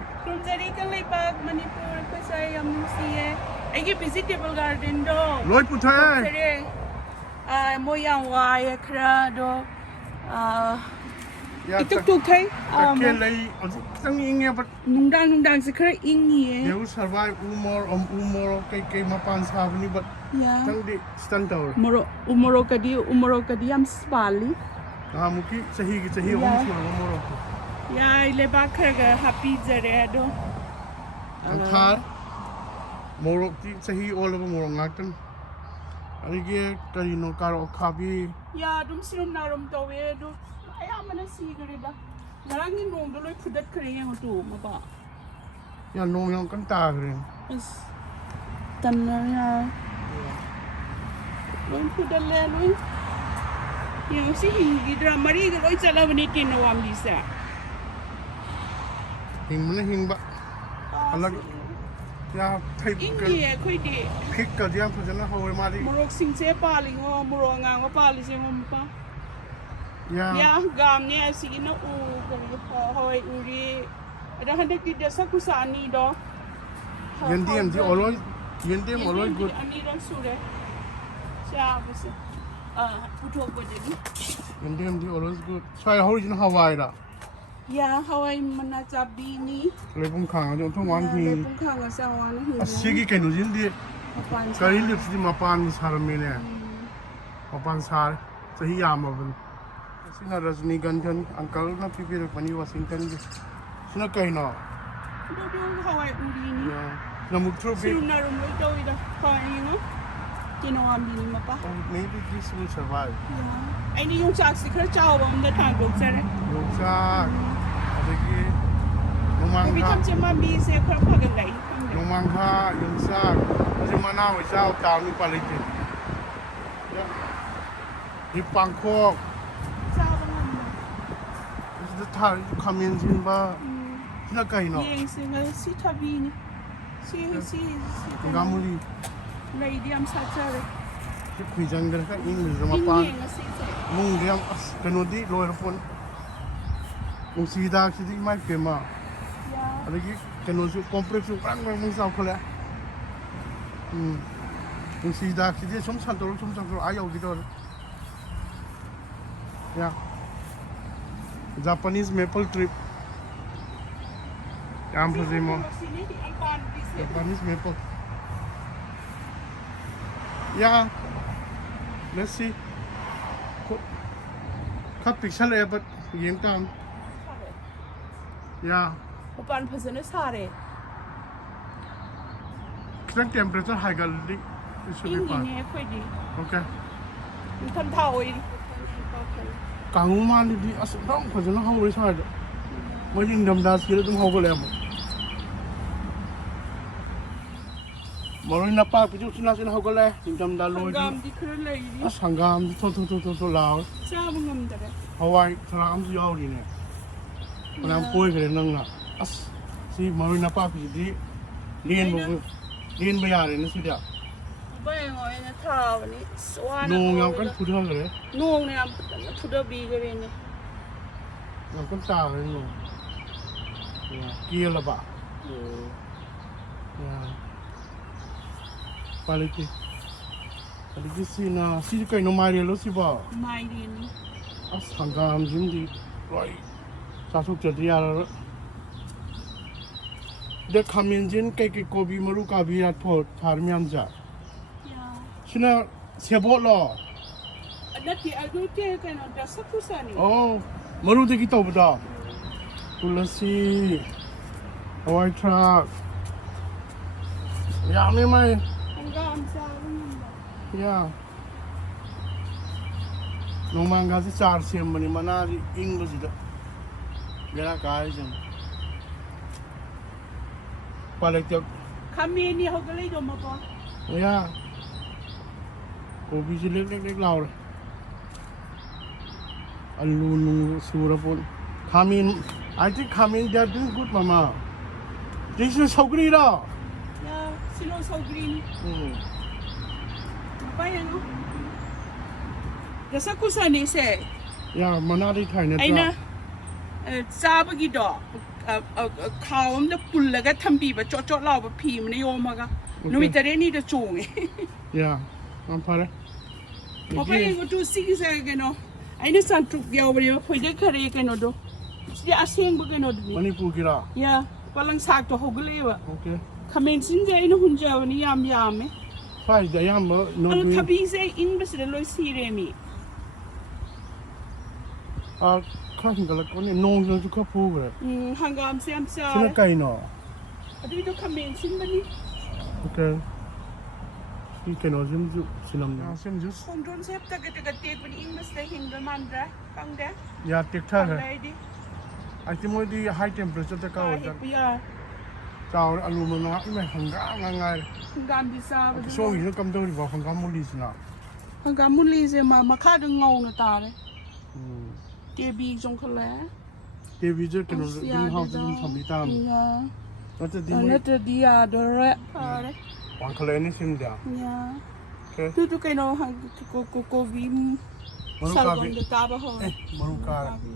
perfect. From Jericho Park, Manipuri, Pasay, Amusiye. I give vegetable garden do. Loi putai. Moyang Wai, Crado. Ituk Tay. Okay, lay. Tang inge but. Nungdang Sakra Ingi. They will survive umor kay mapan sabni but. Yeah. Tang di stunter. Umorokadi, I'm Spali. Muki sahi umor. Yeah, I live back here, happy Zaredo. Antar. Morok ti sahi all over morongatan. Aligi karino karo kabi. Yeah, don't see them now. Do I am gonna see the river. Narangin room, the Lord put that Korean to Maba. Ya no yang kan tagrin. Yes. Tanaya. Don't put the land. You see, he did Marie, the Lloyd's 11 in no one visa. Hing ba. Alag. Ya type India, quite it. Pick ka diyan pa dyan na hawi mali. Morok sing se paling o morongang o pali se mompa. Ya Gam niya sige na hoy uri. Ada hendak tidak sakusani do. Yan di oloy good. Ani dan sure. Siapa sih? Putuk bodegi. Yan di oloy good. Saya hawi dyan Hawaii da. Ya Hawaii mana cabi ni. Lepung kang aja untuk wan hi. Lepung kang asa wan hi. Asigi kainu jin di. Kari lips di mapan sar mene. Mapan sar. Sahi yama bun. Sina Rajnigandan uncle na pipi pani Washington. Sina kaino. Dodo Hawaii uri ni. Na mutro be. Sino na rumlo daw ida. Hawaii no. Kinawambi ni mapa. Maybe this will survive. Ay ni yung saksi kaya chow bang na tagog sir. Yoksa. Adagi. Kung bitang siya mabisi, kaya paganday. Lumangha, yungsa. Kasi manaw isa tao ni palitin. Di Bangkok. Sabi nga mo. Is the time to come in ba? Sina kaino. Yes, si tabi ni. Si. Ngamuli. Lady am satsare. Si kwijang ka English na mapan. Hindi nga si. Mung diyang kanudi lawyer pon. Kung sida si di mai pema. Adagi kanudi complex yung kan mong sa kola. Kung sida si di som santor ayaw dito. Yeah. Japanese maple trip. Yang mo. Japanese maple. Yeah. Let's see. Cut picture le but yeng tam. Yeah. Upan person is hare. Current temperature high galdi. It should be fine. Ini pwede. Okay. Ikan tao ini. Kanguman di asam person how is hard. Majing damdas kira tum how gole amo. Maroy na pa pichu sina how gole. Dam dalo di. Gam di keren lagi. Sanggam to lao. Siapa ngam dah? Hawaii salam si yaw di ne. Manam poi kare nang na. As si maroy na pa pichu di. Lien bayar ni sudah. Bayang orang yang tahu ni. Nung yang kan putih kare. Nung ni am sudah bigger ini. Yang kan tahu ni nung. Ya, kia lah pak. Ya. Paliti sina si kai no mai lo si ba. Mai ini. As hangam jim di. Right. Sasuk jadi ala. The kaminjin kai kobi maru kabi at pot harmiam ja. Sina sebot lo. Nanti aku tu kan ada sakusani. Oh, maru de kita beda. Tulasi, Hawaii truck. Ya ni mai. Enggak sahaja. Ya. Nomang kasi 400 mani mana di English dah. Jala kaya jam. Balik jam. Kami ni aku lagi dom apa? Ya. Kopi jelek lau. Alunu surah pun. I think kami they are doing good, mama. This is so great, Ya, silo so green. Apa yang? Jasa kusani se. Ya, mana di Thailand? Aina, sahaja gitu. ข่าวมันจะปุ่นแล้วก็ทำบีบแบบโจ๊ะเราแบบพีมันโยมมาก็นูมีแต่เรื่องนี้จะจูงไง Yeah, I'm fine. พอไปก็ดูซิกแซกกันเนาะไอ้นี่สั่งทุกเดียวไปเลยพอได้แค่เรียกันเนาะดูสิอาเซียนบุกันเนาะดู Manipur kira. ย่าพลังสักตัวหกเลยวะ Okay. คำเมนสินใจนู่นจะวันนี้ยามไหม Fai da yam no. อันทับบีเซอินเบสเดลอยซีเรมี ข้าถึงกับคนนี่นงยังจะเข้าพูดเลย ฮังกามเซียมซา ฉันไก่เนาะ อันนี้ดูคำเมนสินบันนี้ โอเคนี่แค่นอนซิมจุสินำนะซิมจุส คงโดนเซฟแต่ก็จะเตียกเป็นอินเบสเดหินประมาณได้ฟังได้ ยาติดท่า ฟัง เหรอ ได้ดิ ไอ้ที่มันดี high temperature จะเข้า เฮ จะ ปียา เจ้าอารมณ์มันนะไม่หังกาง่าย ฮังกามดิซาบ ช่วงนี้ก็กำลังดีว่าหังกามุลีสินะ ฮังกามมุลีเซมาฆ่าดึงเงาในตาเลยเตียบีจงเขาแล้ว เทวีเจอกันเราดึงห้องจะดึงทำดีตามเราจะดี อัน มั้ นั้ ย นจะดีอ่ะเดระพาเลย วันทะเลนี่ซิมเดียว เนี่ย โอเค tu tu kai no hang ko vi มารุ sal กา kon บิ de taba ho มารุกา vi